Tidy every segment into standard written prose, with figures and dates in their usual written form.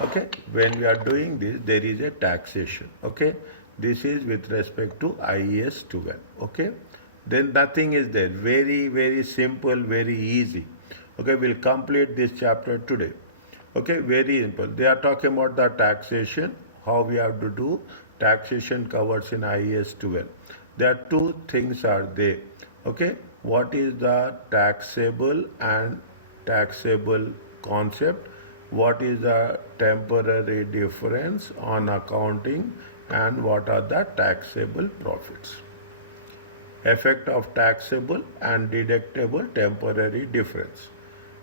Okay, when we are doing this, there is a taxation. Okay, this is with respect to IAS 12. Okay, then nothing is there. Very simple, very easy. Okay, we'll complete this chapter today. Okay, very simple. They are talking about the taxation, how we have to do taxation covers in IAS 12. There are two things are there. Okay, what is the taxable and taxable concept? What is the temporary difference on accounting, and what are the taxable profits? Effect of taxable and deductible temporary difference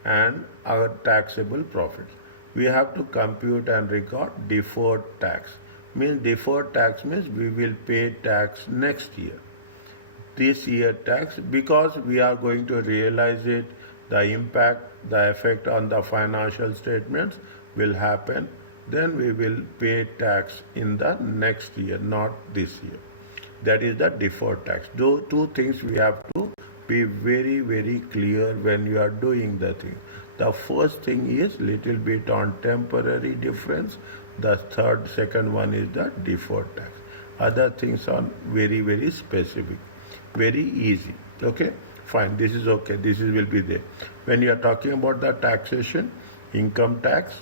and our taxable profits. We have to compute and record deferred tax. Means deferred tax means we will pay tax next year. This year tax, because we are going to realize it, the impact, the effect on the financial statements will happen, then we will pay tax in the next year, not this year. That is the deferred tax. Those two things we have to be very clear when you are doing the thing. The first thing is little bit on temporary difference. The second one is the deferred tax. Other things are very specific, very easy. Okay, fine. This is okay. This will be there. When you are talking about the taxation, income tax,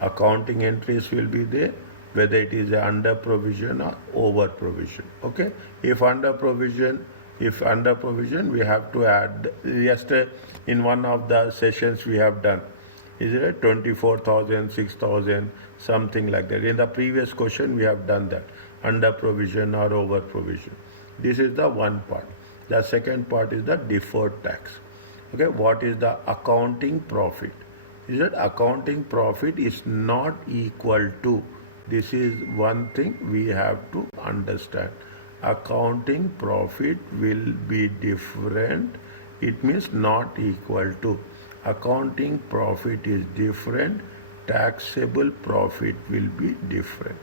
accounting entries will be there, whether it is under provision or over provision. Okay, if under provision, we have to add. Yesterday in one of the sessions we have done, is it 24,000, 6,000, something like that. In the previous question we have done that, under provision or over provision. This is the one part. The second part is the deferred tax. Okay, what is the accounting profit? Is that accounting profit is not equal to, this is one thing we have to understand. Accounting profit will be different. It means not equal to. Accounting profit is different. Taxable profit will be different.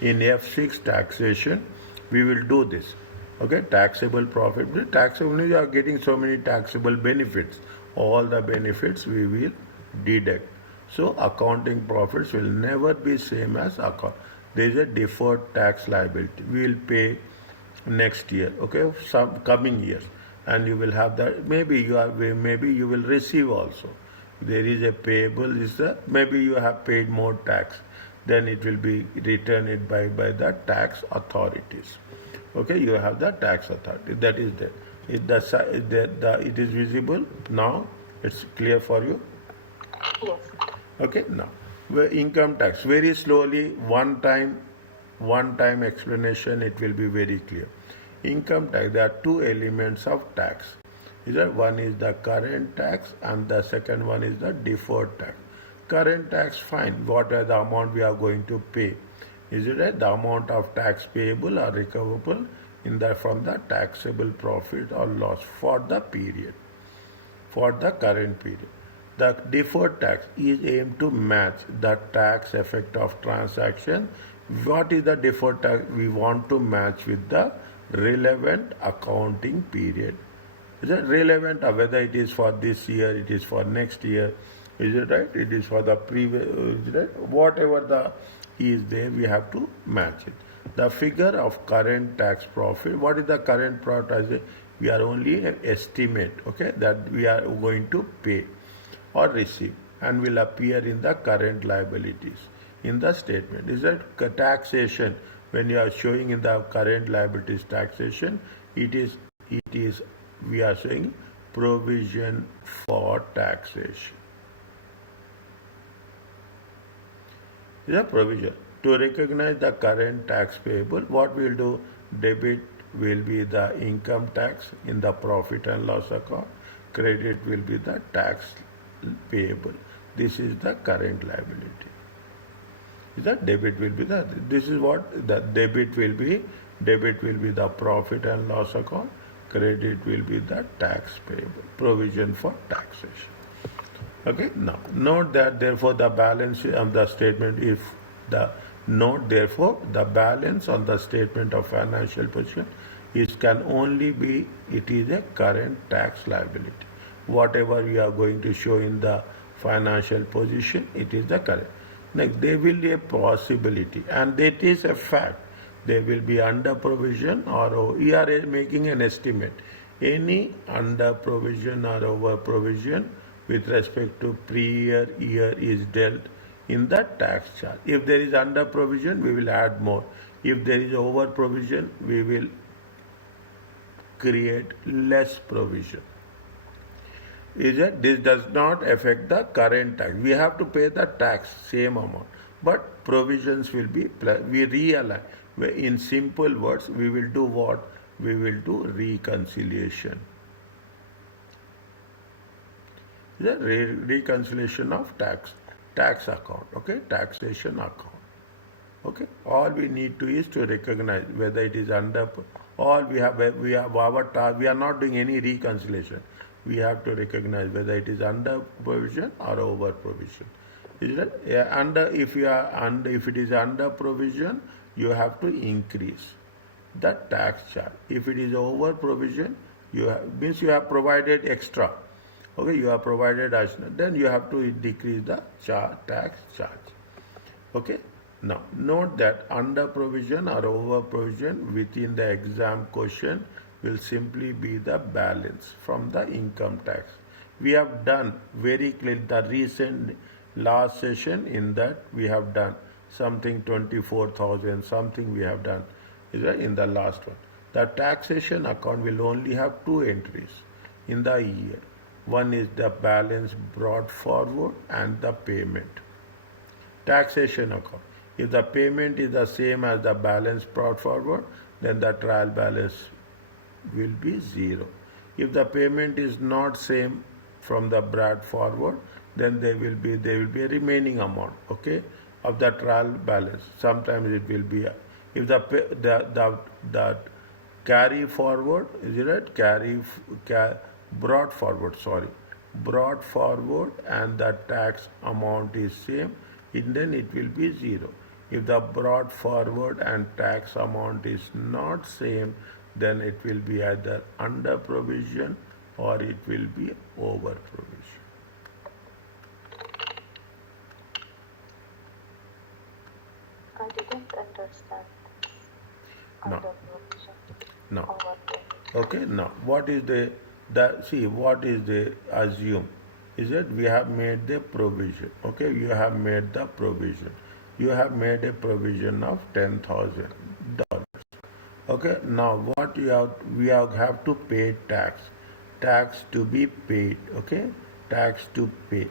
In F6 taxation, we will do this. Okay, taxable profit. Taxable, you are getting so many taxable benefits. All the benefits we will deduct. So accounting profits will never be same as account. There is a deferred tax liability. We will pay next year. Okay, some coming years, and you will have that. Maybe you will receive also. There is a payable. Is the maybe you have paid more tax, then it will be returned by the tax authorities. Okay, you have the tax authority. That is there. It is visible now. It's clear for you. Yes. Okay, now income tax, very slowly, one time explanation, it will be very clear. Income tax, there are two elements of tax. One is the current tax and the second one is the deferred tax. Current tax, fine, what are the amount we are going to pay? Is it right? The amount of tax payable or recoverable from the taxable profit or loss for the period, for the current period. The deferred tax is aimed to match the tax effect of transaction. What is the deferred tax? We want to match with the relevant accounting period. Is it relevant, or whether it is for this year, it is for next year? Is it right? It is for the previous, is it right? Whatever the is there, we have to match it. The figure of current tax profit, what is the current profit? We are only an estimate, okay, that we are going to pay or receive, and will appear in the current liabilities in the statement. Is that taxation? When you are showing in the current liabilities taxation, it is we are saying provision for taxation. Is a provision to recognize the current tax payable. What we will do? Debit will be the income tax in the profit and loss account. Credit will be the tax payable. This is the current liability. The debit will be the, this is what the debit will be. Debit will be the profit and loss account. Credit will be the tax payable. Provision for taxation. Okay, now note that therefore the balance on the statement, if the note therefore the balance on the statement of financial position can only be, it is a current tax liability. Whatever you are going to show in the financial position, it is the current. Next, there will be a possibility, and that is a fact. There will be under provision or we are making an estimate. Any under provision or over provision with respect to prior year is dealt in the tax charge. If there is under provision, we will add more. If there is over provision, we will create less provision. Is that this does not affect the current tax. We have to pay the tax same amount, but provisions will be we realign. In simple words, we will do what? We will do reconciliation. The reconciliation of tax account. Okay, taxation account. Okay, all we need to is to recognize whether it is under. All we have our task. We are not doing any reconciliation. We have to recognize whether it is under provision or over provision. Is that under? If you are under, if it is under provision, you have to increase the tax charge. If it is over provision, means you have provided extra. Okay, you have provided additional. Then you have to decrease the tax charge. Okay. Now note that under provision or over provision within the exam question will simply be the balance from the income tax. We have done very clear the recent last session in that we have done something 24,000 something we have done in the last one. The taxation account will only have two entries in the year. One is the balance brought forward and the payment. Taxation account. If the payment is the same as the balance brought forward, then the trial balance will be 0. If the payment is not same from the brought forward, then there will be a remaining amount, okay, of the trial balance. Sometimes it will be if the carry forward, is it right? Brought forward and the tax amount is same, then it will be 0. If the brought forward and tax amount is not same, then it will be either under provision or it will be over provision. I didn't understand this. No. Under provision. No. Over provision. Okay, now what is what is the assume? Is that we have made the provision. Okay, you have made the provision. You have made a provision of $10,000. Okay, now what we have to pay tax. Tax to be paid. Okay, tax to pay.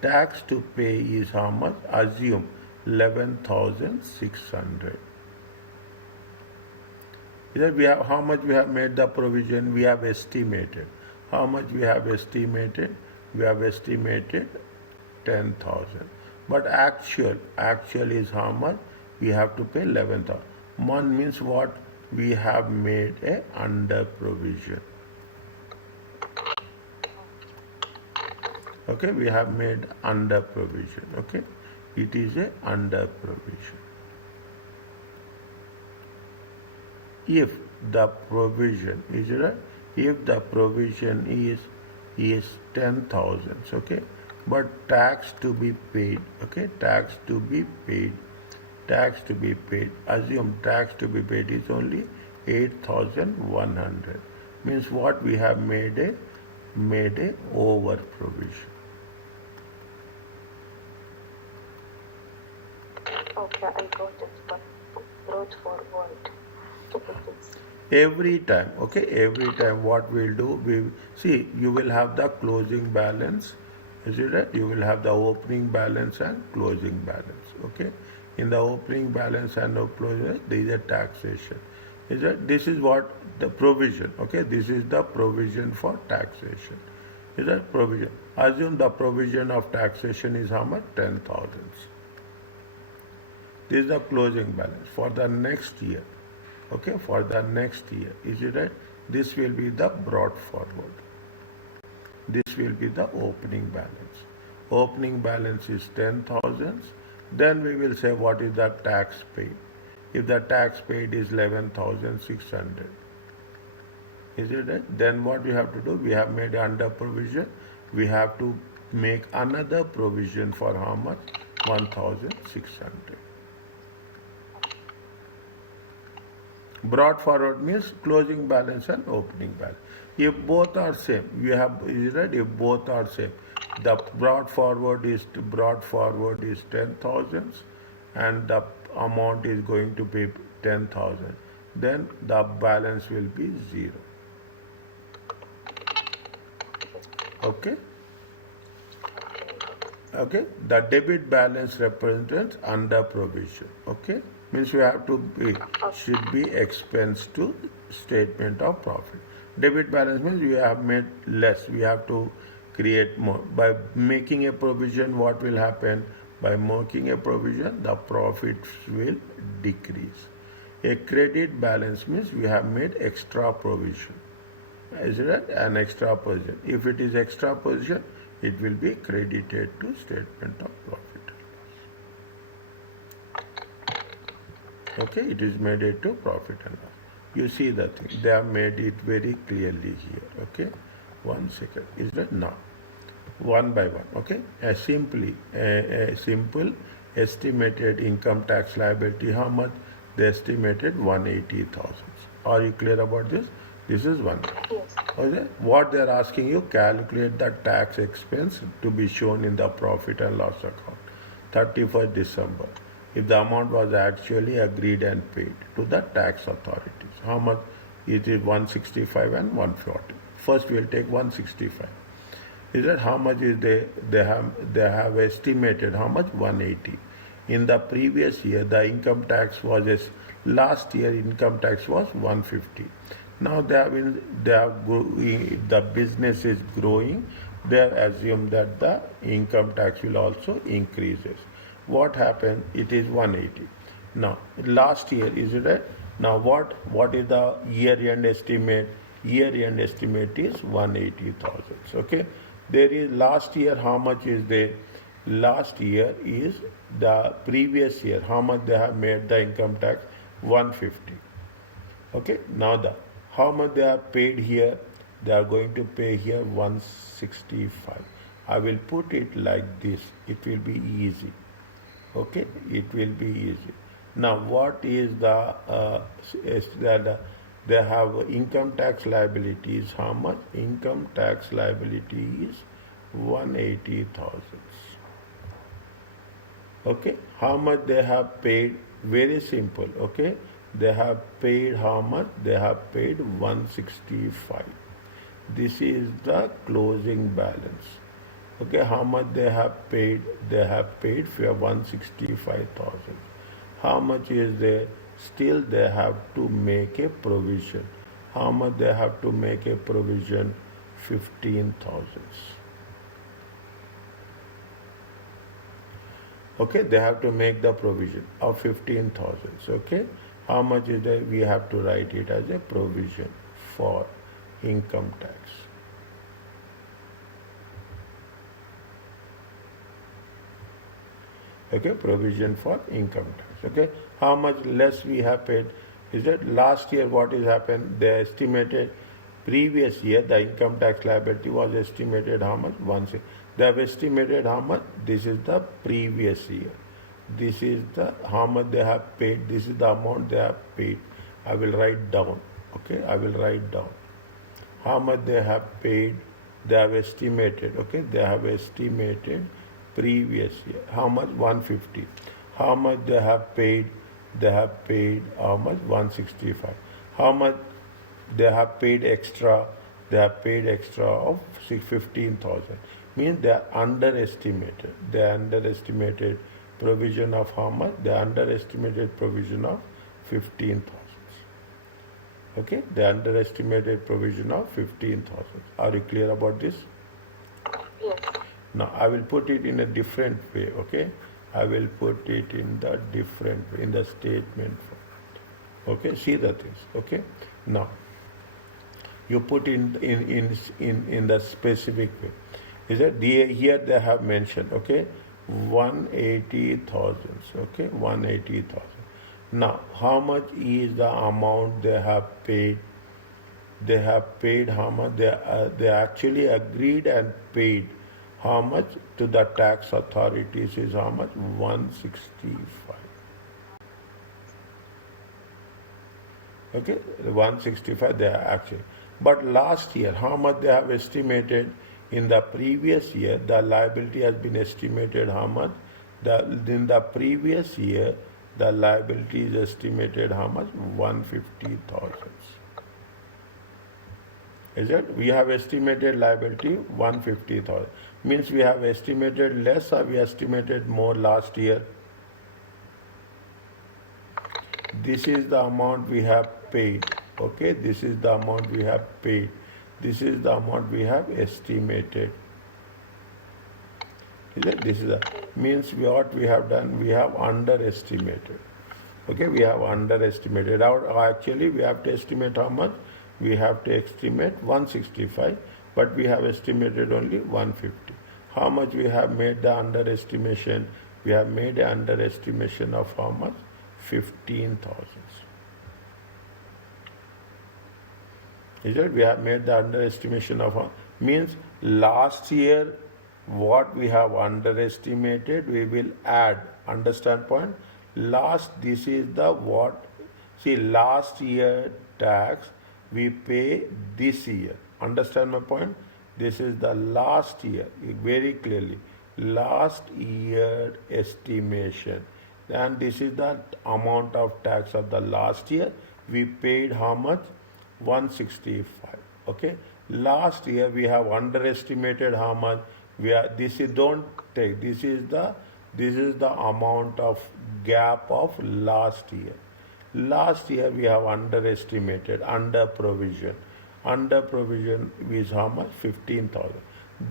Tax to pay is how much? Assume 11,600. We have how much we have made the provision. We have estimated. How much we have estimated? We have estimated 10,000. But actual is how much? We have to pay 11,000. One means what? We have made a under provision. Okay, we have made under provision. Okay, it is a under provision. If the provision is right, if the provision is 10,000, okay, but tax to be paid, okay, tax to be paid, assume tax to be paid is only 8,100. Means what? We have made a over provision. Okay, I got it, but brought forward. Every time, okay, every time what we'll do, you will have the closing balance, is it right? You will have the opening balance and closing balance, okay. In the opening balance and the closing, there is a taxation. Is that this is what the provision, okay? This is the provision for taxation. Is that provision? Assume the provision of taxation is how much? 10,000. This is the closing balance for the next year. Okay, for the next year. Is it right? This will be the brought forward. This will be the opening balance. Opening balance is 10,000. Then we will say what is the tax paid. If the tax paid is 11,600. Is it right? Then what we have to do? We have made under provision. We have to make another provision for how much? 1,600. Brought forward means closing balance and opening balance. If both are same, you have is right. If both are same, the brought forward is 10,000, and the amount is going to be 10,000. Then the balance will be 0. Okay. Okay, the debit balance represents under provision. Okay, means you have to be should be expense to statement of profit. Debit balance means you have made less, we have to create more. By making a provision, what will happen? By making a provision, the profits will decrease. A credit balance means we have made extra provision. Is it an extra position? If it is extra position, it will be credited to statement of profit and loss. Okay, it is made it to profit and loss. You see the thing, they have made it very clearly here. Okay, 1 second. Is that now? One by one. Okay, a simple estimated income tax liability. How much? They estimated 180,000. Are you clear about this? This is one. Yes. Okay. What they are asking you, calculate the tax expense to be shown in the profit and loss account. 31st December. If the amount was actually agreed and paid to the tax authorities. How much? It is 165 and 140. First we will take 165. Is that how much is they have estimated how much? 180. In the previous year the income tax was last year income tax was 150. Now the business is growing. They have assumed that the income tax will also increases. What happened? It is 180. Now last year, is it right? Now what is the year-end estimate? Year-end estimate is 180,000. Okay. There is last year, how much is there? Last year is the previous year. How much they have made the income tax? 150. Okay. Now how much they have paid here? They are going to pay here 165. I will put it like this. It will be easy. Okay, it will be easy. Now, what is they have income tax liabilities? How much? Income tax liability is 180,000. Okay, how much they have paid? Very simple. Okay, they have paid how much? They have paid 165. This is the closing balance. Okay, how much they have paid? They have paid for 165,000. How much is there? Still they have to make a provision. How much they have to make a provision? 15,000. Okay, they have to make the provision of 15,000. Okay, how much is there? We have to write it as a provision for income tax. Okay, provision for income tax. Okay, how much less we have paid? Is that last year what has happened? They estimated previous year the income tax liability was estimated how much? 160. They have estimated how much? This is the previous year. This is the how much they have paid. This is the amount they have paid. I will write down. Okay, I will write down how much they have paid. They have estimated. Okay, they have estimated previous year. How much? 150. How much they have paid? They have paid how much? 165. How much they have paid extra? They have paid extra of 15,000. Means they are underestimated. They are underestimated provision of how much? They are underestimated provision of 15,000. Okay? They underestimated provision of 15,000. Are you clear about this? Yes. Now I will put it in a different way, okay? I will put it in the different way, in the statement form. Okay, see the things, okay? Now you put in the specific way. Is that here they have mentioned, okay? 180,000, okay? 180,000. Now how much is the amount they have paid? They have paid how much? They actually agreed and paid How much to the tax authorities is how much? 165. Okay, 165 they are actually. But last year, how much they have estimated? In the previous year, the liability has been estimated how much? In the previous year, the liability is estimated how much? 150,000. Is it? We have estimated liability 150,000. Means we have estimated less or we estimated more last year. This is the amount we have paid. Okay, this is the amount we have paid. This is the amount we have estimated. This is the means what we have done. We have underestimated. Okay, we have underestimated. Actually, we have to estimate how much. We have to estimate 165, but we have estimated only 150. How much we have made the underestimation? We have made an underestimation of how much? 15,000. Is it? We have made the underestimation of means last year what we have underestimated we will add. Understand point? This is the what? See, last year tax we pay this year. Understand my point? This is the last year, very clearly. Last year estimation. And this is the amount of tax of the last year. We paid how much? 165. Okay. Last year we have underestimated how much. This is don't take. This is the amount of gap of last year. Last year we have underestimated, under provision. Under provision is how much? 15,000.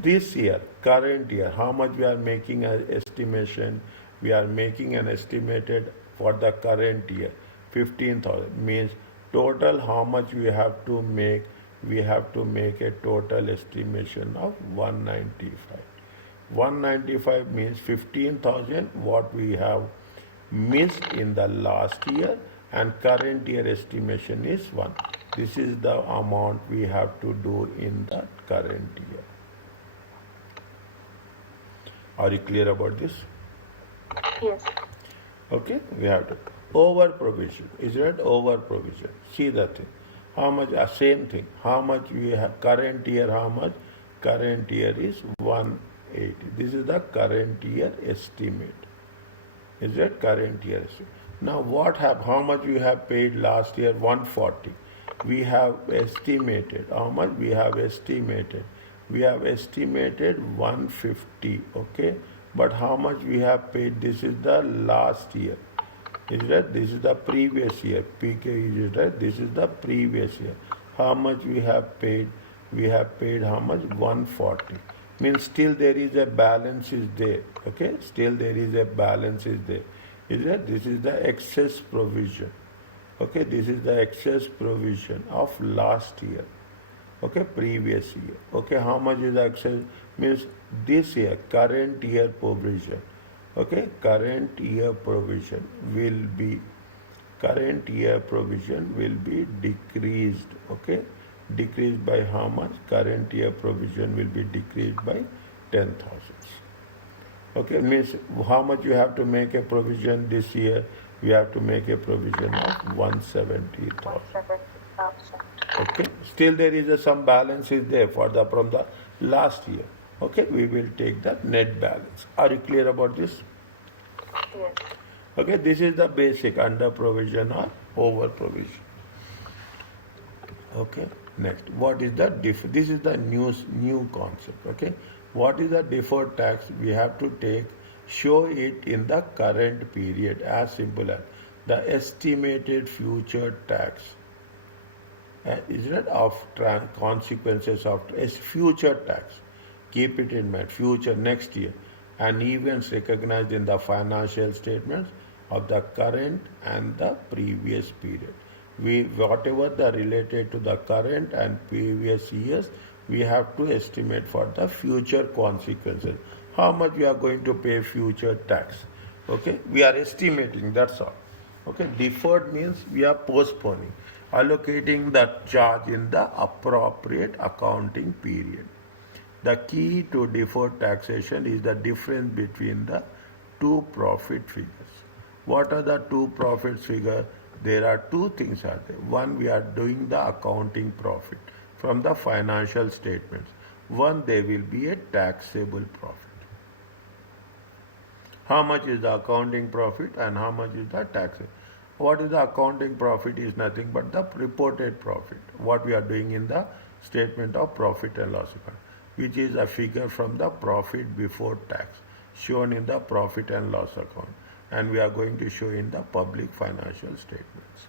This year, current year, how much we are making an estimation? We are making an estimated for the current year. 15,000 means total how much we have to make? We have to make a total estimation of 195. 195 means 15,000 what we have missed in the last year, and current year estimation is 1. This is the amount we have to do in the current year. Are you clear about this? Yes. Okay, we have to. Over provision. Is it over provision? See the thing. How much? Same thing. How much we have? Current year, how much? Current year is 180. This is the current year estimate. Is that current year estimate? Now what have? How much we have paid last year? 140. We have estimated. How much we have estimated? We have estimated 150. Okay, but how much we have paid? This is the last year. Is that? This is the previous year. PK is that? This is the previous year. How much we have paid? We have paid how much? 140. Means still there is a balance is there. Okay, still there is a balance is there. Is that? This is the excess provision. Okay, this is the excess provision of last year. Okay, previous year. Okay, how much is the excess? Means this year, current year provision. Okay, current year provision will be decreased. Okay, decreased by how much? Current year provision will be decreased by 10,000. Okay, means how much you have to make a provision this year? We have to make a provision of 170,000. Okay, still there is some balance is there from the last year. Okay, we will take the net balance. Are you clear about this? Yes. Okay, this is the basic under provision or over provision. Okay, next, what is the this is the new concept. Okay, what is the deferred tax? We have to show it in the current period, as simple as the estimated future tax. Is that of consequences of future tax? Keep it in mind, future next year, and events recognized in the financial statements of the current and the previous period. Whatever the related to the current and previous years, we have to estimate for the future consequences. How much we are going to pay future tax? Okay, we are estimating. That's all. Okay, deferred means we are postponing, allocating that charge in the appropriate accounting period. The key to deferred taxation is the difference between the two profit figures. What are the two profit figures? There are two things are there. One, we are doing the accounting profit from the financial statements. One, there will be a taxable profit. How much is the accounting profit and how much is the taxable? What is the accounting profit is nothing but the reported profit. What we are doing in the statement of profit and loss account, which is a figure from the profit before tax shown in the profit and loss account, and we are going to show in the public financial statements.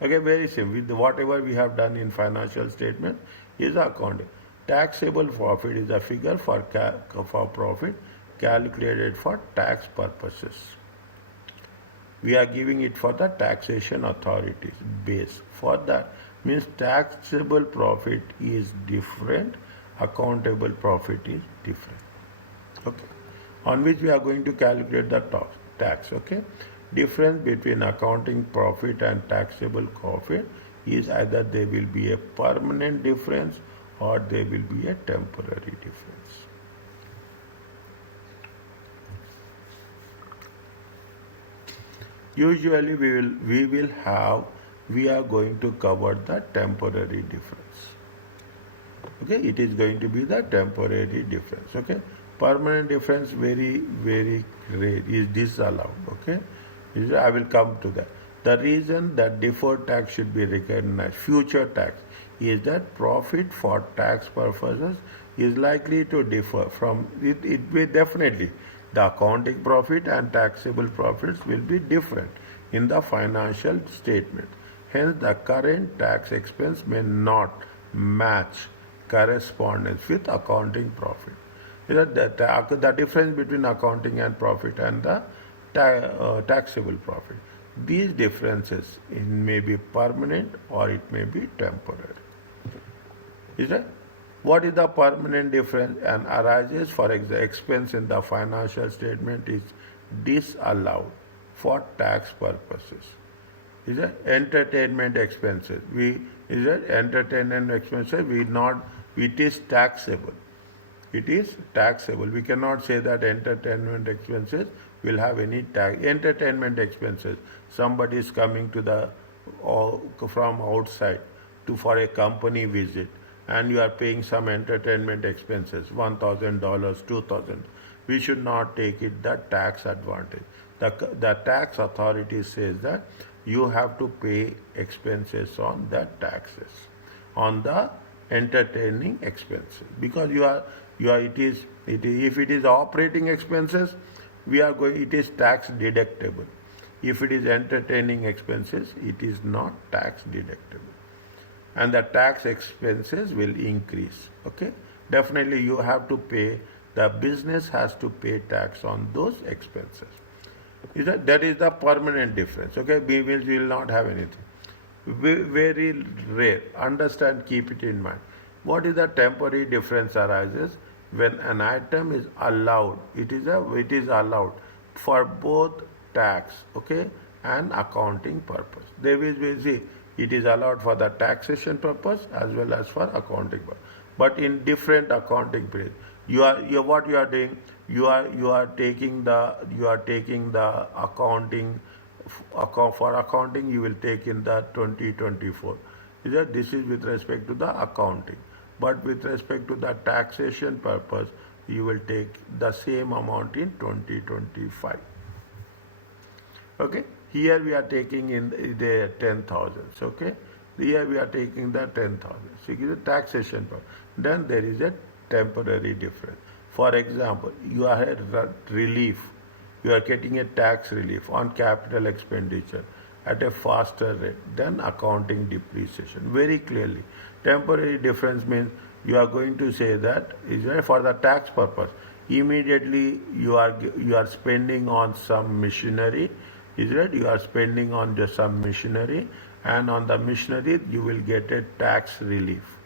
Okay, very simple. Whatever we have done in financial statement is accounting. Taxable profit is a figure for profit calculated for tax purposes. We are giving it for the taxation authorities base. For that means taxable profit is different, accountable profit is different. Okay, on which we are going to calculate the tax. Okay, difference between accounting profit and taxable profit is either there will be a permanent difference or there will be a temporary difference. Usually we are going to cover the temporary difference. Okay, it is going to be the temporary difference. Okay, permanent difference very rare, is disallowed. Okay, I will come to that. The reason that deferred tax should be recognized, future tax, is that profit for tax purposes is likely to differ from it. It will definitely, the accounting profit and taxable profits will be different in the financial statement. Hence, the current tax expense may not match correspondence with accounting profit. The difference between accounting and profit and the taxable profit. These differences may be permanent or it may be temporary. Is it? What is the permanent difference and arises for expense in the financial statement is disallowed for tax purposes. Is it? Entertainment expenses. Entertainment expenses it is taxable. It is taxable. We cannot say that entertainment expenses will have any tax. Entertainment expenses. Somebody is coming to from outside for a company visit, and you are paying some entertainment expenses, $1,000, $2,000. We should not take it the tax advantage. The tax authority says that you have to pay expenses on the taxes, on the entertaining expenses, because if it is operating expenses, it is tax deductible. If it is entertaining expenses, it is not tax deductible, and the tax expenses will increase. Okay, definitely you have to pay. The business has to pay tax on those expenses. That is the permanent difference. Okay, we will not have anything. Very rare. Understand, keep it in mind. What is the temporary difference arises when an item is allowed? It is allowed for both tax, okay, and accounting purpose. There will be, it is allowed for the taxation purpose as well as for accounting purpose, but in different accounting period. What you are doing, you are taking the accounting for accounting, you will take in the 2024. This is with respect to the accounting, but with respect to the taxation purpose, you will take the same amount in 2025. Okay, here we are taking in the 10,000. Okay, here we are taking the 10,000. So it is a taxation part. Then there is a temporary difference. For example, you are a relief. You are getting a tax relief on capital expenditure at a faster rate than accounting depreciation. Very clearly, temporary difference means you are going to say that for the tax purpose. Immediately you are spending on some machinery. You are spending on just some machinery, and on the machinery you will get a tax relief.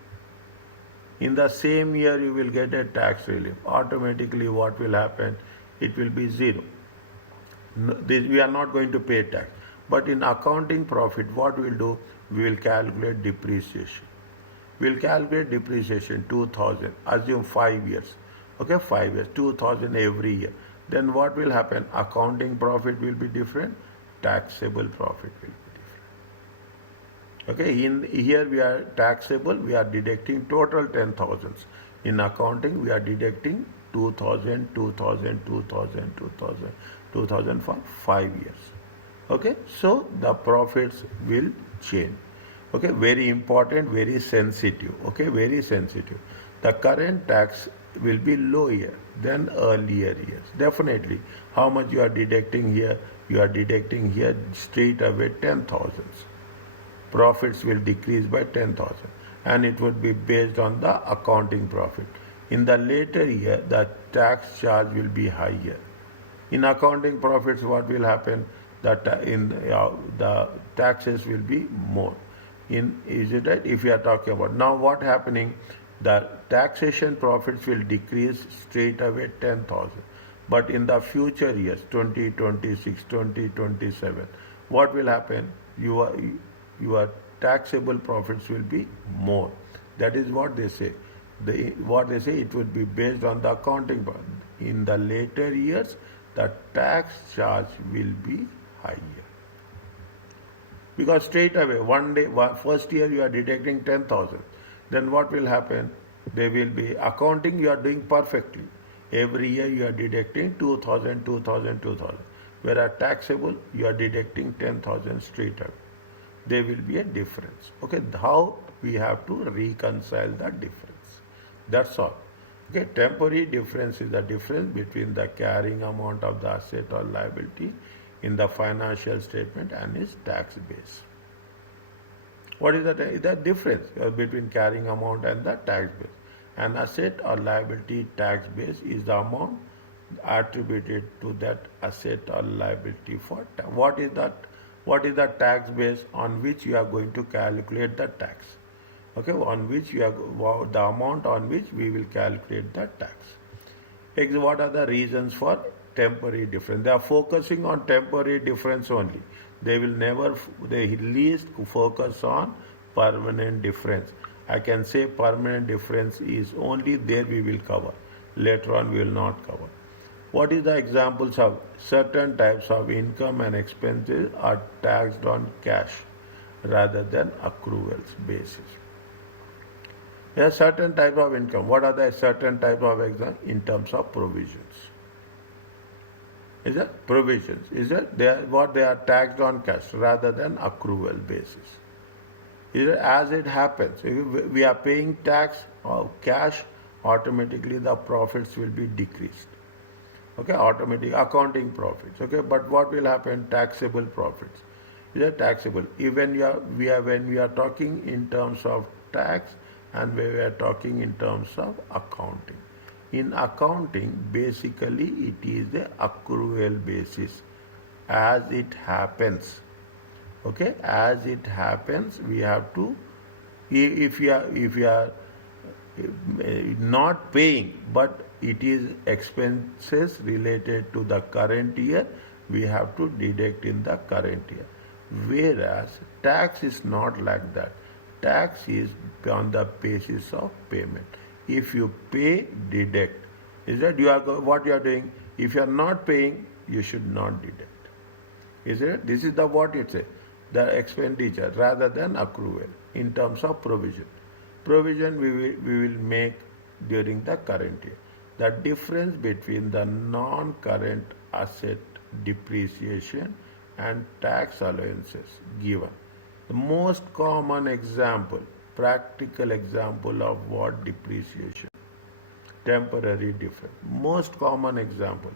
In the same year you will get a tax relief. Automatically what will happen? It will be zero. We are not going to pay tax. But in accounting profit, what we will do? We will calculate depreciation. We'll calculate depreciation 2000. Assume 5 years. Okay, 5 years, 2000 every year. Then what will happen? Accounting profit will be different, taxable profit will be different. Okay, in here we are taxable, we are deducting total 10,000. In accounting, we are deducting 2000, 2000, 2000, 2000, 2000 for 5 years. Okay, so the profits will change. Okay, very important, very sensitive. Okay, very sensitive. The current tax will be lower than earlier years. Definitely. How much you are deducting here? You are deducting here straight away 10,000. Profits will decrease by 10,000 and it would be based on the accounting profit. In the later year, the tax charge will be higher. In accounting profits, what will happen? The taxes will be more. Is it right? If you are talking about now, what happening? The taxation profits will decrease straight away 10,000. But in the future years, 2026, 2027, what will happen? Your taxable profits will be more. That is what they say. What they say, it would be based on the accounting. In the later years, the tax charge will be higher. Because straight away, first year you are deducting 10,000. Then what will happen? There will be accounting, you are doing perfectly. Every year you are deducting 2,000, 2,000, 2,000. Whereas taxable, you are deducting 10,000 straight away. There will be a difference. Okay, how we have to reconcile the difference. That's all. Okay, temporary difference is the difference between the carrying amount of the asset or liability in the financial statement and its tax base. What is the difference between carrying amount and the tax base? An asset or liability tax base is the amount attributed to that asset or liability for tax. What is the tax base on which you are going to calculate the tax? Okay, on which the amount on which we will calculate the tax. What are the reasons for temporary difference? They are focusing on temporary difference only. They least focus on permanent difference. I can say permanent difference is only there we will cover. Later on we will not cover. What is the examples of certain types of income and expenses are taxed on cash rather than accruals basis? There are certain types of income. What are the certain types of income? In terms of provisions. Is that provisions? Is that they are taxed on cash rather than accrual basis? Is that as it happens, if we are paying tax or cash, automatically the profits will be decreased. Okay, automatic accounting profits. Okay, but what will happen? Taxable profits. Is that taxable? Even when we are talking in terms of tax and when we are talking in terms of accounting. In accounting, basically it is the accrual basis. As it happens. Okay, as it happens, we have to, if you are not paying, but it is expenses related to the current year, we have to deduct in the current year. Whereas tax is not like that. Tax is on the basis of payment. If you pay, deduct. Is that what you are doing? If you are not paying, you should not deduct. Is it? This is what it says. The expenditure rather than accrual in terms of provision. Provision we will make during the current year. The difference between the non-current asset depreciation and tax allowances given. The most common example, practical example of what depreciation, temporary difference. Most common example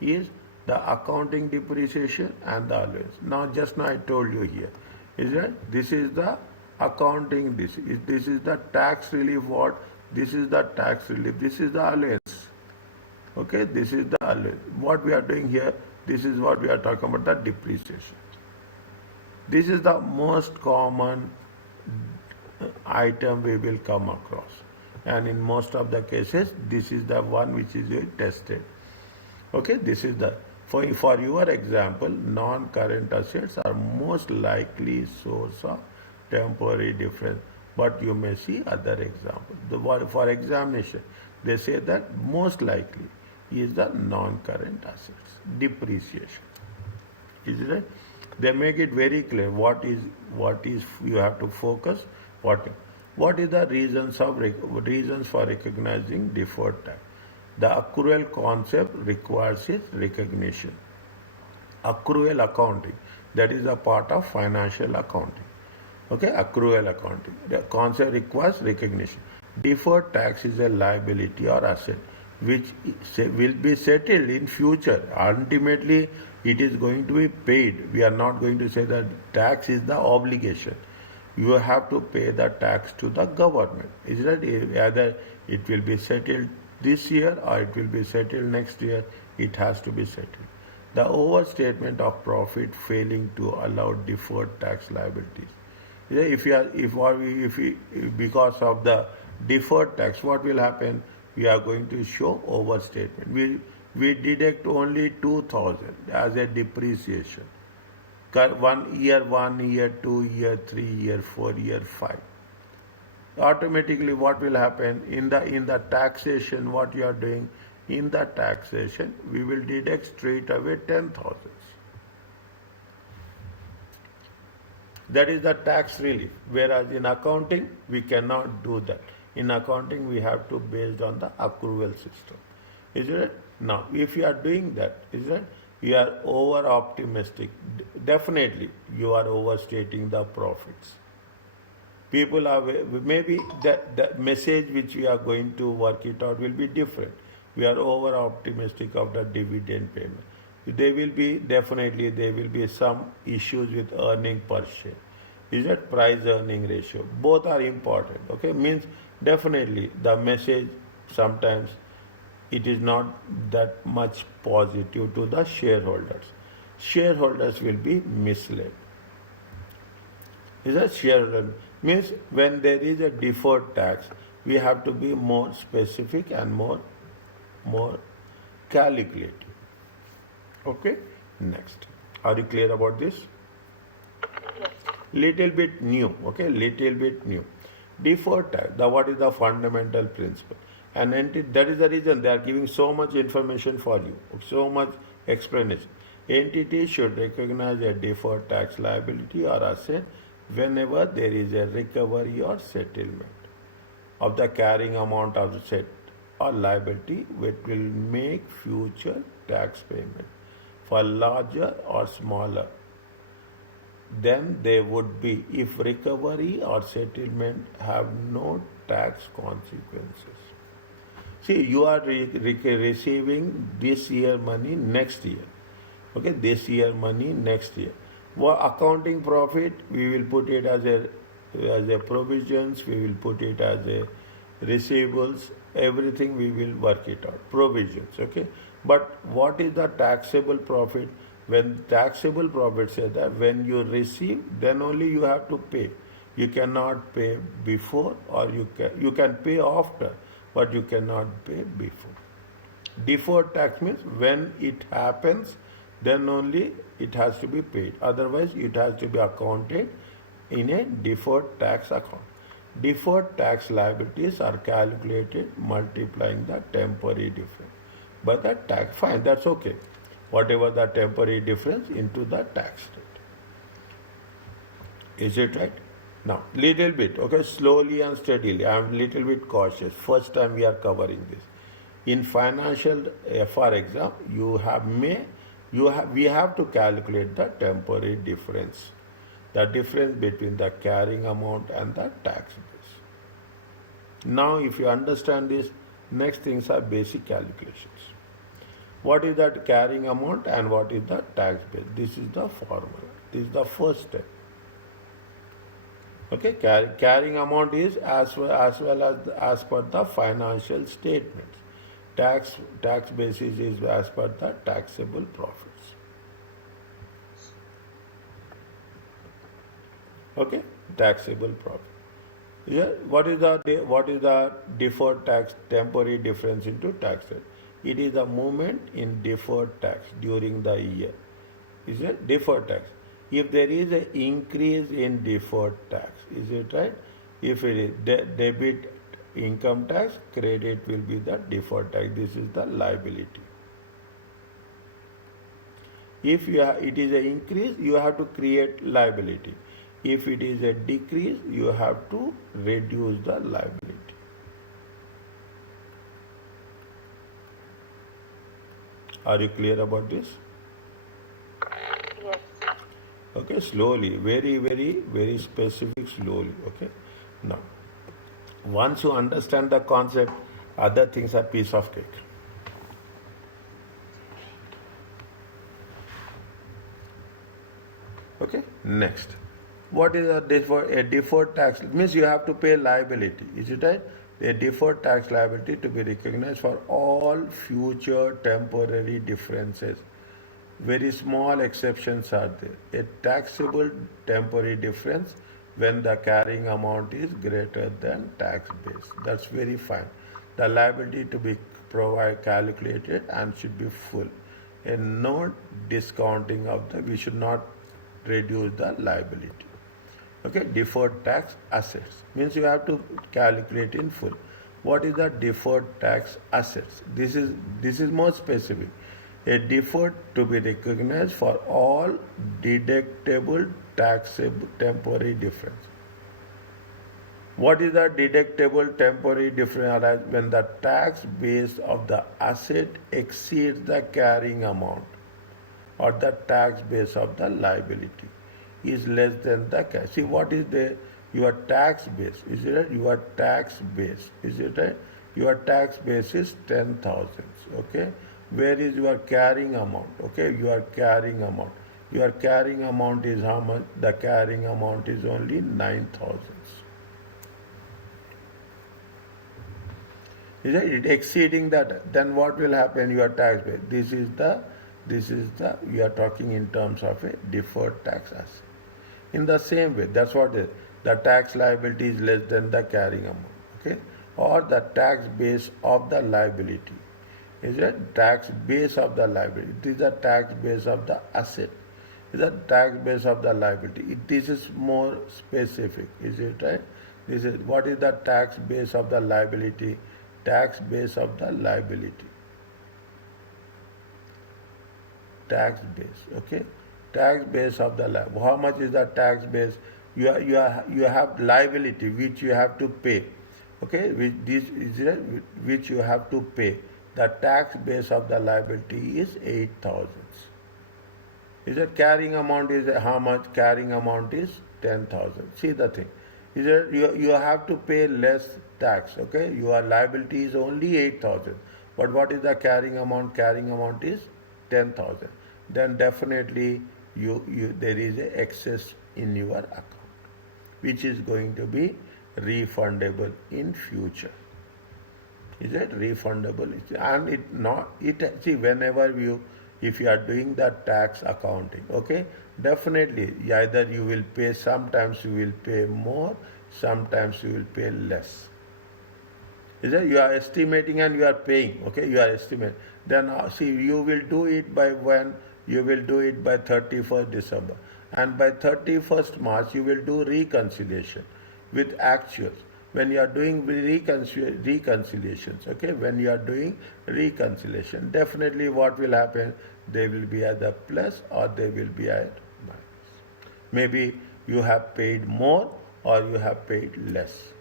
is the accounting depreciation and the allowance. Just now I told you here, is that this is the accounting, this is the tax relief what? This is the tax relief, this is the allowance. Okay, this is the allowance. What we are doing here, this is what we are talking about, the depreciation. This is the most common item we will come across. And in most of the cases, this is the one which is tested. Okay, this is the, for your example, non-current assets are most likely source of temporary difference. but you may see other examples. For examination, they say that most likely is the non-current assets, depreciation. Is it right? They make it very clear what is you have to focus. What is the reasons for recognizing deferred tax? The accrual concept requires its recognition. Accrual accounting, that is a part of financial accounting. Okay, accrual accounting. The concept requires recognition. Deferred tax is a liability or asset which will be settled in future. Ultimately, it is going to be paid. We are not going to say that tax is the obligation. You have to pay the tax to the government. Is that either it will be settled this year or it will be settled next year? It has to be settled. The overstatement of profit failing to allow deferred tax liabilities. If because of the deferred tax, what will happen? We are going to show overstatement. We deduct only 2,000 as a depreciation. 1 year 2, year 3, year 4, year 5. Automatically, what will happen in the taxation? What you are doing in the taxation, we will deduct straight away 10,000. That is the tax relief. Whereas in accounting, we cannot do that. In accounting, we have to based on the accrual system. Is it? Now, if you are doing that, is it? You are over optimistic. Definitely, you are overstating the profits. People are, maybe the message which we are going to work it out will be different. We are over optimistic of the dividend payment. There will be some issues with earning per share. Is that price earning ratio? Both are important. Okay, means definitely the message sometimes it is not that much positive to the shareholders. Shareholders will be misled. Is that shareholder? Means when there is a deferred tax, we have to be more specific and more calculative. Okay, next. Are you clear about this? Yes. Little bit new. Okay, little bit new. Deferred tax. What is the fundamental principle? And that is the reason they are giving so much information for you, so much explanation. Entity should recognize a deferred tax liability or asset whenever there is a recovery or settlement of the carrying amount of the set or liability which will make future tax payment for larger or smaller than they would be if recovery or settlement have no tax consequences. See, you are receiving this year money next year. Okay, this year money next year. Accounting profit, we will put it as a provisions, we will put it as a receivables, everything we will work it out. Provisions, okay. But what is the taxable profit? When taxable profit says that when you receive, then only you have to pay. You cannot pay before, or you can pay after, but you cannot pay before. Deferred tax means when it happens, then only it has to be paid. Otherwise, it has to be accounted in a deferred tax account. Deferred tax liabilities are calculated multiplying the temporary difference by the tax. Fine, that's okay. Whatever the temporary difference into the tax rate. Is it right? Now, little bit, okay, slowly and steadily. I am little bit cautious. First time we are covering this. In financial, for example, we have to calculate the temporary difference. The difference between the carrying amount and the tax base. Now, if you understand this, next things are basic calculations. What is that carrying amount and what is the tax base? This is the formula. This is the first step. Okay, carrying amount is as well as per the financial statements. Tax basis is as per the taxable profits. Okay, taxable profit. Yeah, what is the deferred tax temporary difference into tax rate? It is the movement in deferred tax during the year. Is it deferred tax? If there is an increase in deferred tax, is it right? If it is debit income tax, credit will be the deferred tax. This is the liability. If it is an increase, you have to create liability. If it is a decrease, you have to reduce the liability. Are you clear about this? Yes. Okay, slowly, very, very, very specific, slowly. Okay, now once you understand the concept, other things are piece of cake. Okay, next. What is a deferred? A deferred tax means you have to pay liability. Is it right? A deferred tax liability to be recognized for all future temporary differences. Very small exceptions are there. A taxable temporary difference when the carrying amount is greater than tax base. That's very fine. The liability to be calculated and should be full. And no discounting of we should not reduce the liability. Okay, deferred tax assets means you have to calculate in full. What is the deferred tax assets? This is more specific. A deferred to be recognized for all deductible taxable temporary difference. What is the deductible temporary difference? When the tax base of the asset exceeds the carrying amount or the tax base of the liability is less than the cash. See, what is your tax base? Is it right? Your tax base. Is it right? Your tax base is 10,000. Okay. Where is your carrying amount? Okay. Your carrying amount. Your carrying amount is how much? The carrying amount is only 9,000. Is it exceeding that? Then what will happen? Your tax base. This is the you are talking in terms of a deferred tax asset. In the same way, that's what the tax liability is less than the carrying amount, okay? Or the tax base of the liability. Is it tax base of the liability? It is the tax base of the asset. It is the tax base of the liability. This is more specific, is it right? This is what is the tax base of the liability? Tax base of the liability. Tax base, okay? Tax base of the liability. How much is the tax base? You have liability which you have to pay, okay? Which you have to pay. The tax base of the liability is 8,000. Is that carrying amount is how much? Carrying amount is 10,000. See the thing. Is that you have to pay less tax, okay? Your liability is only 8,000. But what is the carrying amount? Carrying amount is 10,000. Then definitely there is a excess in your account, which is going to be refundable in future. Is it refundable? And whenever if you are doing the tax accounting, okay, definitely either you will pay, sometimes you will pay more, sometimes you will pay less. Is it? You are estimating and you are paying, okay, you are estimating. Then you will do it by when? You will do it by 31st December. And by 31st March, you will do reconciliation with actuals. When you are doing reconciliations, okay, when you are doing reconciliation, definitely what will happen? They will be either plus or they will be at minus. Maybe you have paid more or you have paid less.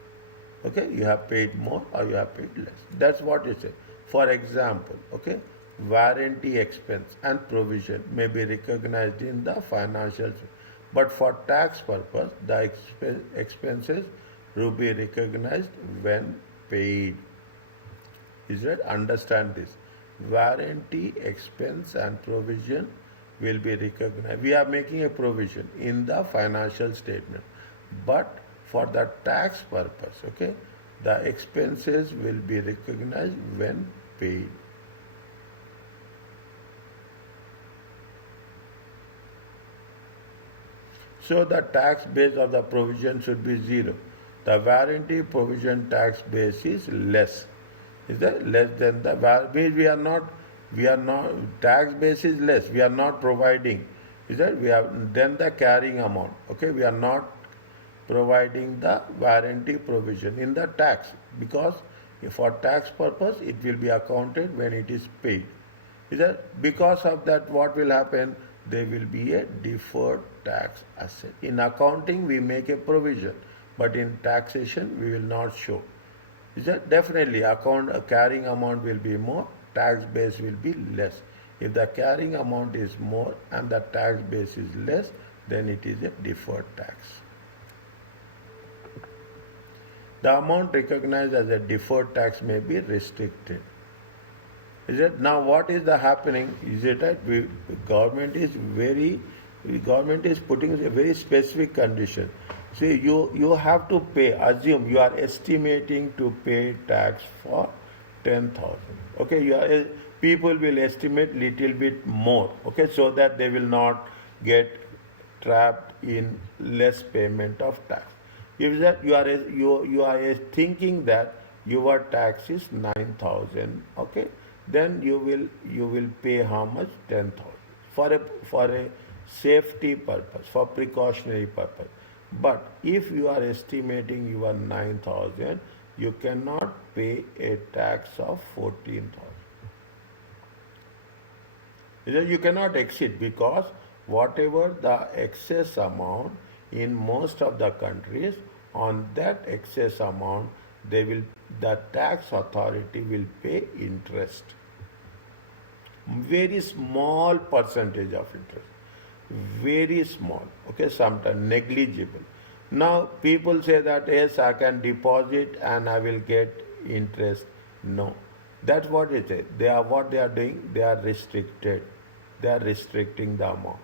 Okay, you have paid more or you have paid less. That's what you say. For example, okay, warranty expense and provision may be recognized in the financials, but for tax purpose, the expenses will be recognized when paid. Is that? Understand this. Warranty expense and provision will be recognized. We are making a provision in the financial statement, but for the tax purpose, okay, the expenses will be recognized when paid. So the tax base of the provision should be 0. The warranty provision tax base is less. Is that less than the means we are not tax base is less. We are not providing. Is that we have then the carrying amount. Okay, we are not providing the warranty provision in the tax, because for tax purpose it will be accounted when it is paid. Is that because of that what will happen? There will be a deferred tax asset. In accounting we make a provision, but in taxation we will not show. Is that definitely account carrying amount will be more, tax base will be less. If the carrying amount is more and the tax base is less, then it is a deferred tax. The amount recognized as a deferred tax may be restricted. Is it now what is the happening? Is it that government is government is putting a very specific condition. See, you have to pay. Assume you are estimating to pay tax for 10,000. Okay, people will estimate little bit more. Okay, so that they will not get trapped in less payment of tax. If that you are thinking that your tax is 9,000, okay, then you will pay how much? 10,000 for a safety purpose, for precautionary purpose. But if you are estimating your 9,000, you cannot pay a tax of 14,000. You cannot exceed, because whatever the excess amount in most of the countries, on that excess amount the tax authority will pay interest. Very small percentage of interest. Very small. Okay, sometimes negligible. Now people say that yes, I can deposit and I will get interest. No. That's what it is. What they are doing, they are restricted. They are restricting the amount.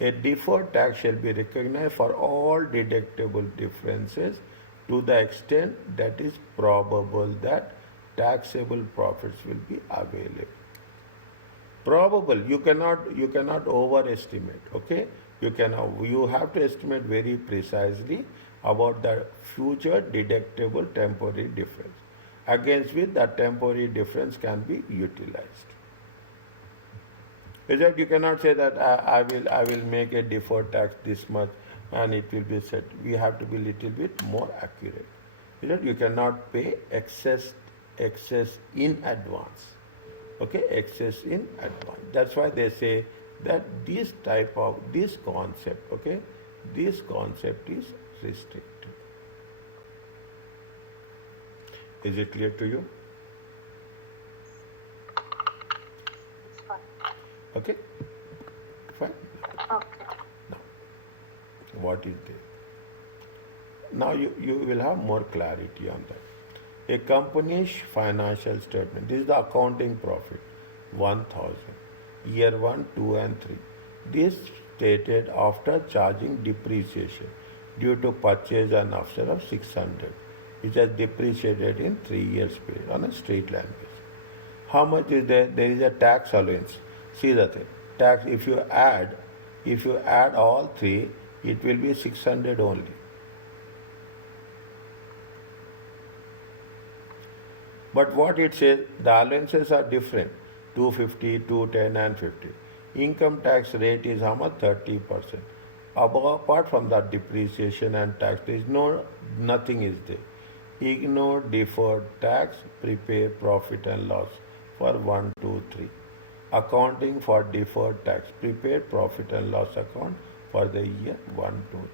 A deferred tax shall be recognized for all deductible differences to the extent that is probable that taxable profits will be available. Probable, you cannot overestimate. Okay, you have to estimate very precisely about the future deductible temporary difference, against which that temporary difference can be utilized. Is that you cannot say that I will make a deferred tax this much and it will be set. We have to be little bit more accurate. Is that you cannot pay excess in advance. Okay, excess in advance. That's why they say that this concept, okay, this concept is restricted. Is it clear to you? It's fine. Okay, fine. Okay. Now, what is there? Now you will have more clarity on that. A company's financial statement. This is the accounting profit, 1,000. Year 1, 2 and 3. This stated after charging depreciation due to purchase and offset of 600, which has depreciated in 3 years period on a straight line basis. How much is there? There is a tax allowance. See the thing. Tax, if you add all three, it will be 600 only. But what it says, the allowances are different, 250, 210 and 50. Income tax rate is how much? 30%. Apart from that depreciation and tax, there is nothing is there. Ignore deferred tax, prepare profit and loss for 1, 2, 3. Accounting for deferred tax, prepare profit and loss account for the year 1, 2, 3.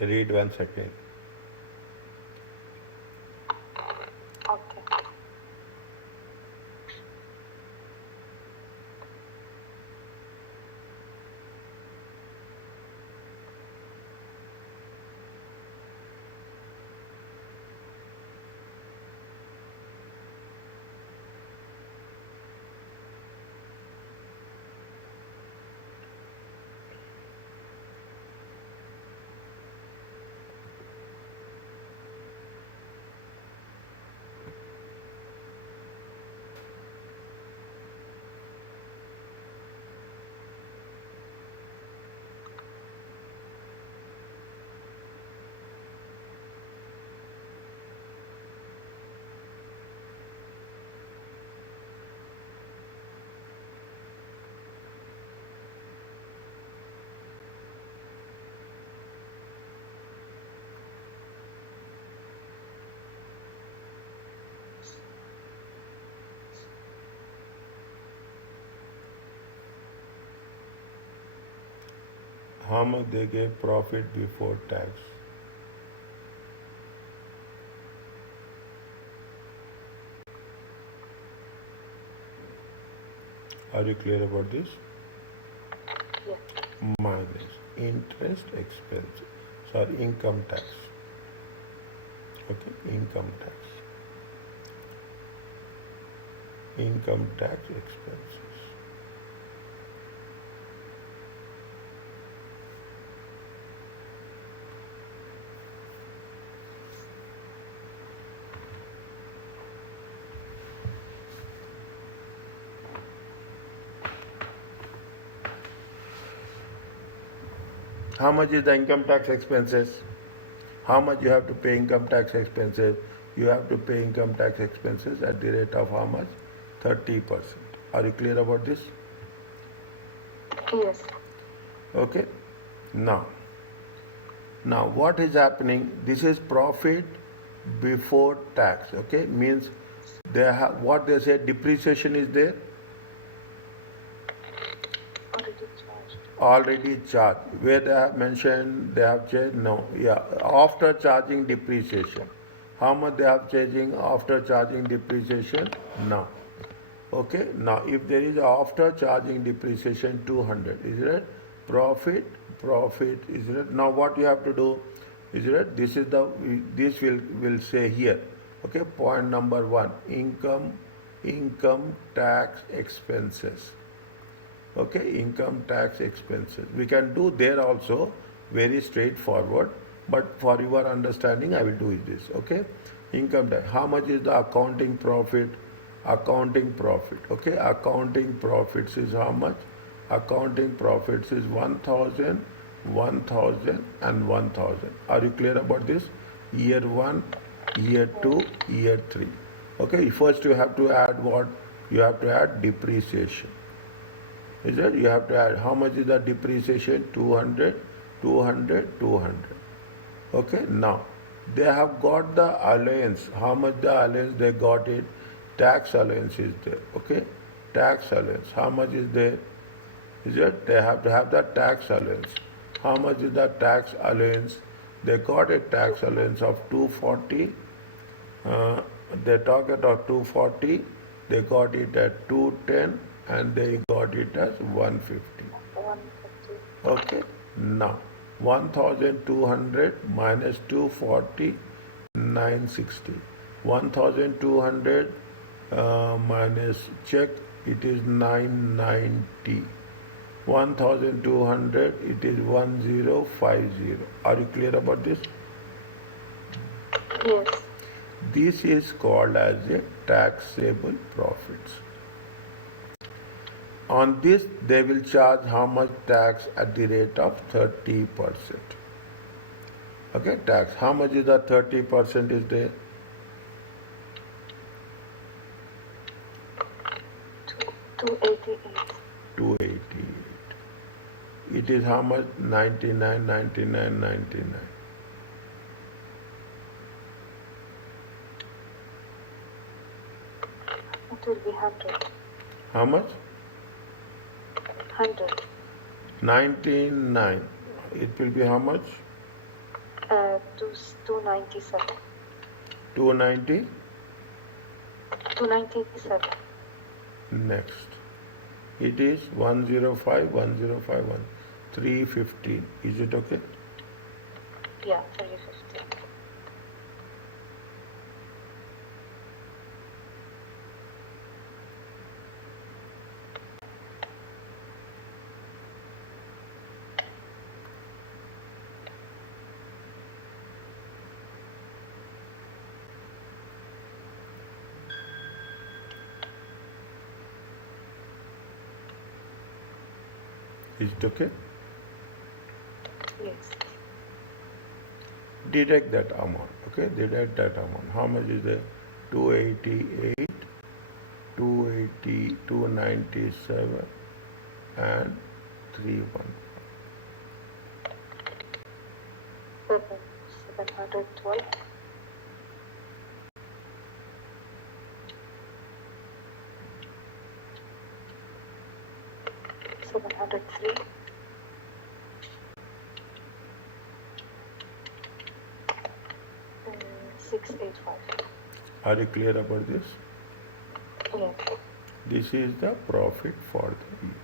Read once again. Okay. How much they gave profit before tax? Are you clear about this? Yes. Minus interest expense. Sorry, income tax. Okay, income tax. Income tax expenses. How much is the income tax expenses? How much you have to pay income tax expenses? You have to pay income tax expenses at the rate of how much? 30%. Are you clear about this? Yes. Okay. Now, what is happening? This is profit before tax. Okay, means they have what they say depreciation is there. Already charged. Already charged. Where they have mentioned they have charged? No. Yeah. After charging depreciation. How much they have charging after charging depreciation? No. Okay. Now if there is after charging depreciation 200, is it profit? Profit is it? Now what you have to do? Is it? This will say here. Okay. Point number 1. Income tax expenses. Okay, income tax expenses. We can do there also, very straightforward, but for your understanding, I will do this. Okay, income tax. How much is the accounting profit? Accounting profit. Okay, accounting profits is how much? Accounting profits is 1,000, 1,000, and 1,000. Are you clear about this? Year 1, year 2, year 3. Okay, first you have to add what? You have to add depreciation. Is that you have to add how much is the depreciation? 200, 200, 200. Okay, now they have got the allowance. How much the allowance they got it? Tax allowance is there. Okay, tax allowance. How much is there? Is it? They have to have the tax allowance. How much is the tax allowance? They got a tax allowance of 240. They talk about 240. They got it at 210 and they got it as 150. 150. Okay. Now 1200 minus 240, 960. 1200 minus check, it is 990. 1200, it is 1050. Are you clear about this? Yes. This is called as a taxable profits. On this, they will charge how much tax at the rate of 30%. Okay, tax. How much is the 30% is there? 288. 288. It is how much? 99, 99, 99. It will be 100. How much? 100. 99. It will be how much? 297. 290. 297. Next. It is 105, 1051. 315. Is it okay? Yeah, 350. Is it okay? Yes. Deduct that amount. Okay, deduct that amount. How much is there? 288, 280, 297, and 315. 712. 703. 685. Are you clear about this? Yes. This is the profit for the year.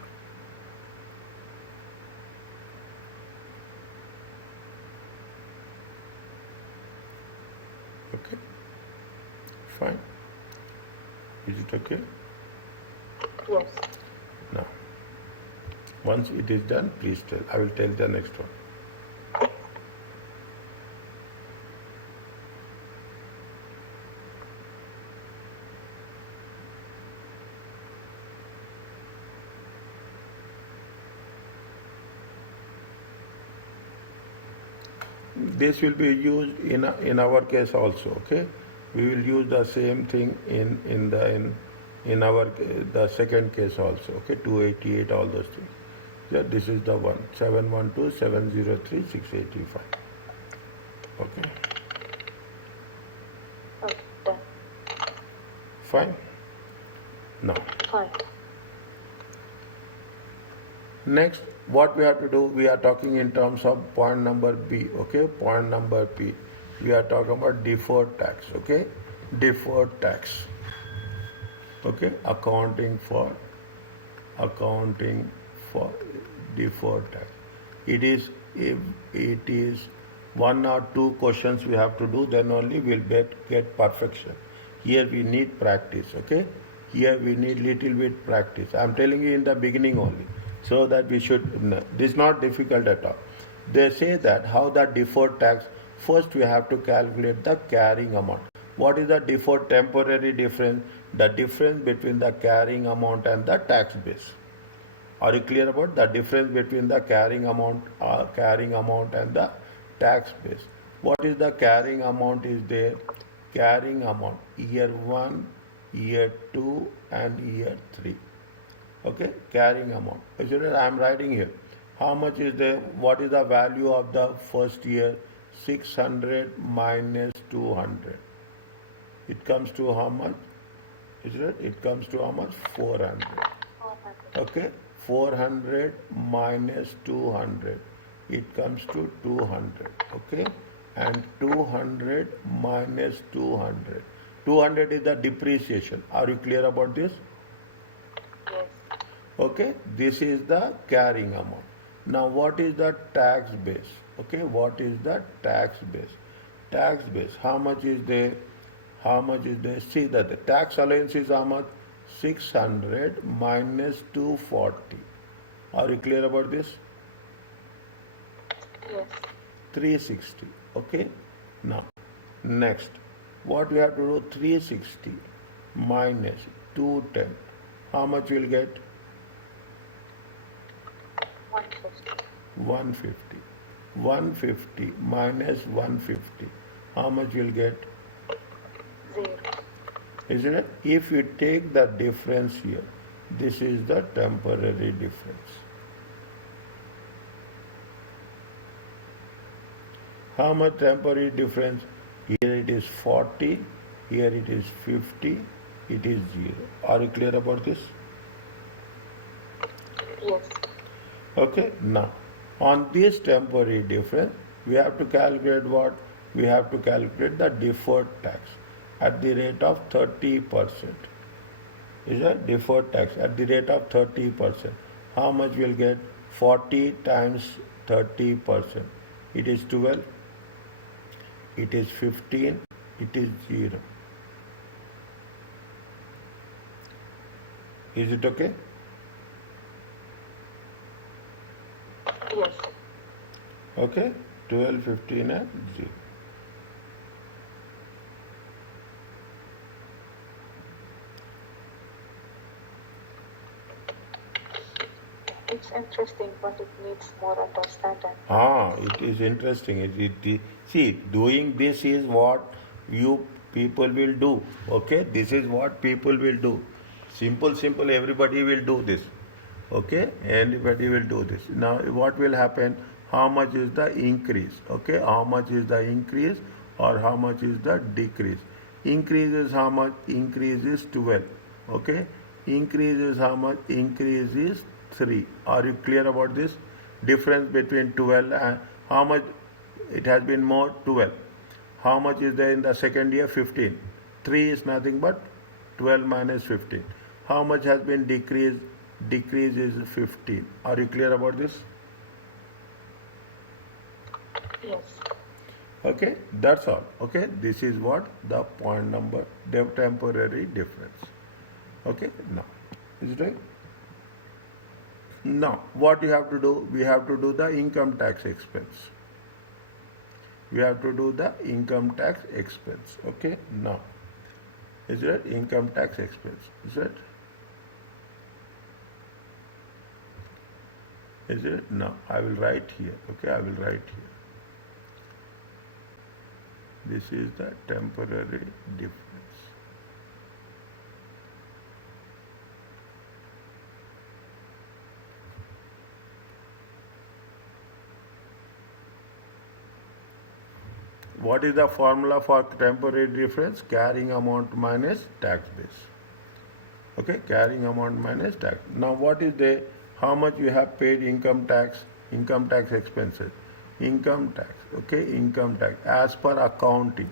Okay, fine. Is it okay? Yes. Now, once it is done, please tell. I will tell the next one. This will be used in our case also. Okay, we will use the same thing in our the second case also. Okay, 288, all those things. Yeah, this is the one, 712 703 685. Okay, Okay, done. fine. Now, Fine. next, what we have to do, we are talking in terms of point number B. Okay, point number B. We are talking about deferred tax. Okay, deferred tax. Okay, accounting for deferred tax. If it is one or two questions we have to do, then only we'll get perfection. Here we need practice. Okay, here we need little bit practice. I'm telling you in the beginning only, so that we should. This is not difficult at all. They say that how the deferred tax. First we have to calculate the carrying amount. What is the deferred temporary difference? The difference between the carrying amount and the tax base. Are you clear about the difference between the carrying amount and the tax base? What is the carrying amount is there? Carrying amount year 1, year 2 and year 3. Okay, carrying amount. I am writing here. How much is there? What is the value of the first year? 600 minus 200. It comes to how much? It comes to how much? 400. 400. Okay, 400 minus 200. It comes to 200. Okay, and 200 minus 200. 200 is the depreciation. Are you clear about this? Yes. Okay, this is the carrying amount. Now, what is the tax base? Okay, what is the tax base? Tax base, how much is there? How much is there? See that the tax allowance is how much? 600 minus 240. Are you clear about this? Yes. 360. Okay, now, next, what we have to do? 360 minus 210. How much we'll get? 150. 150. 150 minus 150. How much you'll get? 0. Isn't it? If you take the difference here, this is the temporary difference. How much temporary difference? Here it is 40, here it is 50, it is 0. Are you clear about this? Yes. Okay, now on this temporary difference, we have to calculate what? We have to calculate the deferred tax at the rate of 30%. Is that deferred tax at the rate of 30%? How much we'll get? 40 times 30%. It is 12. It is 15. It is 0. Is it okay? Yes. Okay, 12, 15 and 0. It's interesting, but it needs more understanding. It is interesting. See, doing this is what you people will do. Okay, this is what people will do. Simple, everybody will do this. Okay, everybody will do this. Now, what will happen? How much is the increase? Okay, how much is the increase or how much is the decrease? Increase is how much? Increase is 12. Okay, increase is how much? Increase is 3. Are you clear about this? Difference between 12 and how much it has been more? 12. How much is there in the second year? 15. 3 is nothing but 12 minus 15. How much has been decreased? Decrease is 15. Are you clear about this? Yes. Okay, that's all. Okay, this is what the point number temporary difference. Okay, now is it right? Now what you have to do? We have to do the income tax expense. We have to do the income tax expense. Okay, now is it income tax expense? Is it? Is it? No, I will write here. Okay, I will write here. This is the temporary difference. What is the formula for temporary difference? Carrying amount minus tax base. Okay, carrying amount minus tax. Now what is the, how much you have paid income tax expenses? Income tax, okay, income tax as per accounting.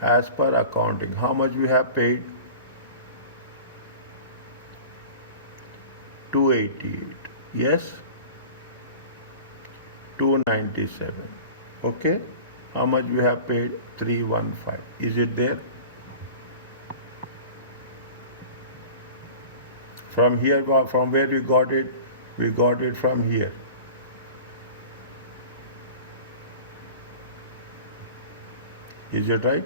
As per accounting, how much we have paid? 288. Yes? 297. Okay? How much we have paid? 315. Is it there? From here, from where we got it? We got it from here. Is it right?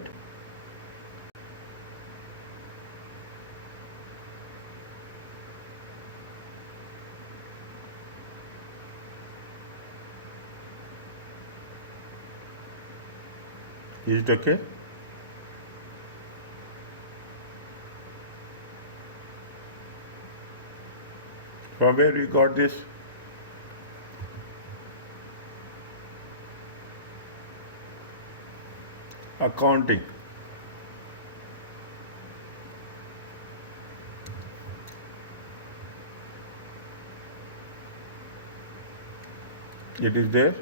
Is it okay? From where we got this? Accounting. It is there.